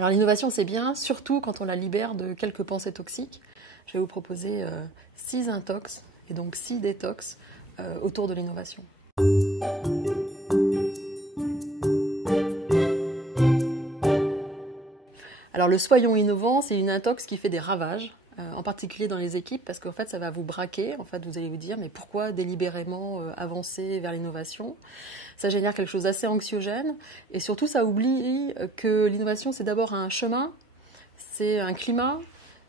Alors l'innovation c'est bien, surtout quand on la libère de quelques pensées toxiques. Je vais vous proposer 6 intox et donc 6 détox autour de l'innovation. Alors le soyons innovants, c'est une intox qui fait des ravages, en particulier dans les équipes, parce qu'en fait ça va vous braquer. En fait, vous allez vous dire mais pourquoi délibérément avancer vers l'innovation? Ça génère quelque chose d'assez anxiogène et surtout ça oublie que l'innovation c'est d'abord un chemin, c'est un climat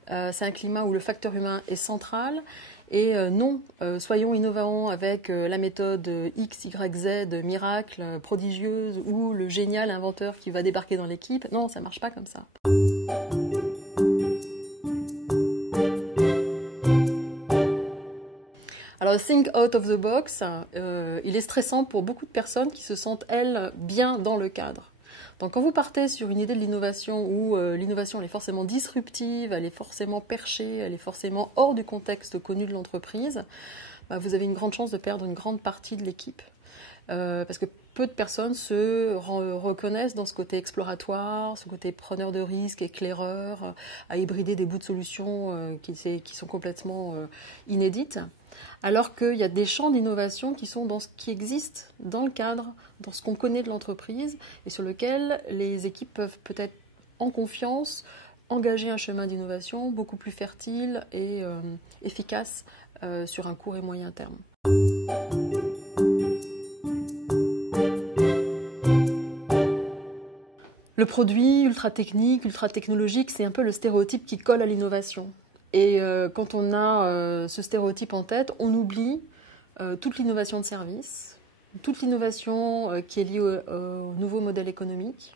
où le facteur humain est central. Et non, soyons innovants avec la méthode X, Y, Z, miracle, prodigieuse, ou le génial inventeur qui va débarquer dans l'équipe. Non, ça ne marche pas comme ça. Alors, think out of the box, il est stressant pour beaucoup de personnes qui se sentent, elles, bien dans le cadre. Donc quand vous partez sur une idée de l'innovation où l'innovation elle est forcément disruptive, elle est forcément perchée, elle est forcément hors du contexte connu de l'entreprise, bah, vous avez une grande chance de perdre une grande partie de l'équipe. Parce que peu de personnes se reconnaissent dans ce côté exploratoire, ce côté preneur de risques, éclaireur, à hybrider des bouts de solutions qui sont complètement inédites. Alors qu'il y a des champs d'innovation qui sont dans ce qui existe dans le cadre, dans ce qu'on connaît de l'entreprise et sur lequel les équipes peuvent peut-être en confiance engager un chemin d'innovation beaucoup plus fertile et efficace sur un court et moyen terme. Le produit ultra technique, ultra technologique, c'est un peu le stéréotype qui colle à l'innovation. Et quand on a ce stéréotype en tête, on oublie toute l'innovation de service, toute l'innovation qui est liée au nouveau modèle économique,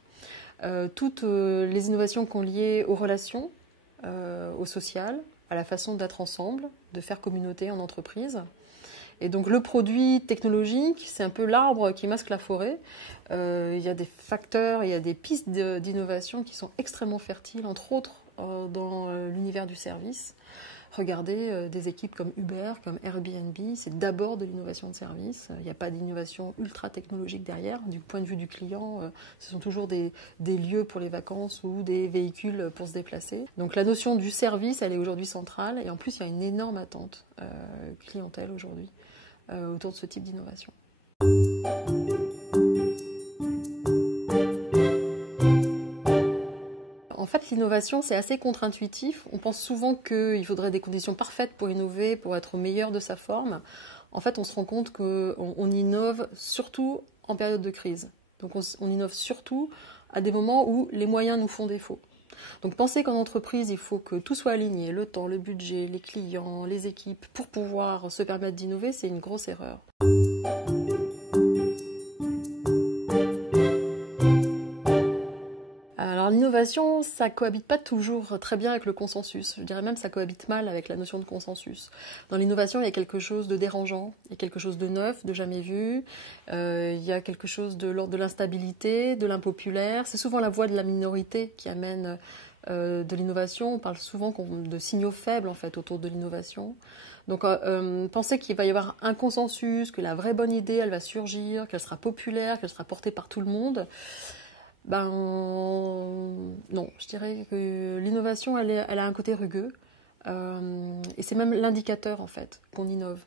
toutes les innovations qui sont liées aux relations, au social, à la façon d'être ensemble, de faire communauté en entreprise. Et donc le produit technologique, c'est un peu l'arbre qui masque la forêt. Il y a des facteurs, il y a des pistes d'innovation qui sont extrêmement fertiles, entre autres dans l'univers du service. Regardez des équipes comme Uber, comme Airbnb, c'est d'abord de l'innovation de service. Il n'y a pas d'innovation ultra technologique derrière. Du point de vue du client, ce sont toujours des lieux pour les vacances ou des véhicules pour se déplacer. Donc la notion du service, elle est aujourd'hui centrale. Et en plus, il y a une énorme attente clientèle aujourd'hui autour de ce type d'innovation. En fait, l'innovation, c'est assez contre-intuitif. On pense souvent qu'il faudrait des conditions parfaites pour innover, pour être au meilleur de sa forme. En fait, on se rend compte qu'on innove surtout en période de crise. Donc on innove surtout à des moments où les moyens nous font défaut. Donc pensez qu'en entreprise, il faut que tout soit aligné, le temps, le budget, les clients, les équipes, pour pouvoir se permettre d'innover, c'est une grosse erreur. Alors l'innovation, ça cohabite pas toujours très bien avec le consensus. Je dirais même que ça cohabite mal avec la notion de consensus. Dans l'innovation, il y a quelque chose de dérangeant, il y a quelque chose de neuf, de jamais vu, il y a quelque chose de l'ordre de l'instabilité, de l'impopulaire. C'est souvent la voix de la minorité qui amène de l'innovation. On parle souvent de signaux faibles en fait autour de l'innovation. Donc pensez qu'il va y avoir un consensus, que la vraie bonne idée, elle va surgir, qu'elle sera populaire, qu'elle sera portée par tout le monde. Ben non, je dirais que l'innovation, elle a un côté rugueux et c'est même l'indicateur en fait qu'on innove.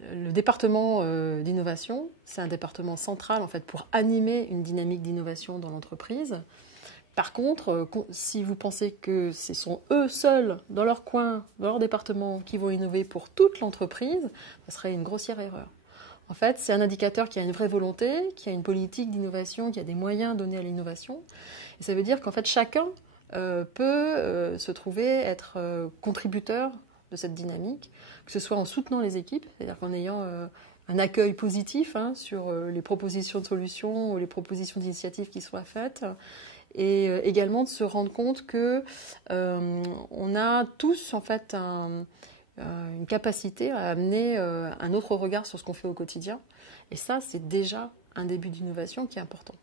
Le département d'innovation, c'est un département central en fait pour animer une dynamique d'innovation dans l'entreprise. Par contre, si vous pensez que ce sont eux seuls, dans leur coin, dans leur département, qui vont innover pour toute l'entreprise, ça serait une grossière erreur. En fait, c'est un indicateur qui a une vraie volonté, qui a une politique d'innovation, qui a des moyens donnés à l'innovation. Et ça veut dire qu'en fait, chacun peut se trouver être contributeur de cette dynamique, que ce soit en soutenant les équipes, c'est-à-dire qu'en ayant un accueil positif sur les propositions de solutions ou les propositions d'initiatives qui soient faites, et également de se rendre compte que on a tous en fait une capacité à amener un autre regard sur ce qu'on fait au quotidien. Et ça, c'est déjà un début d'innovation qui est important.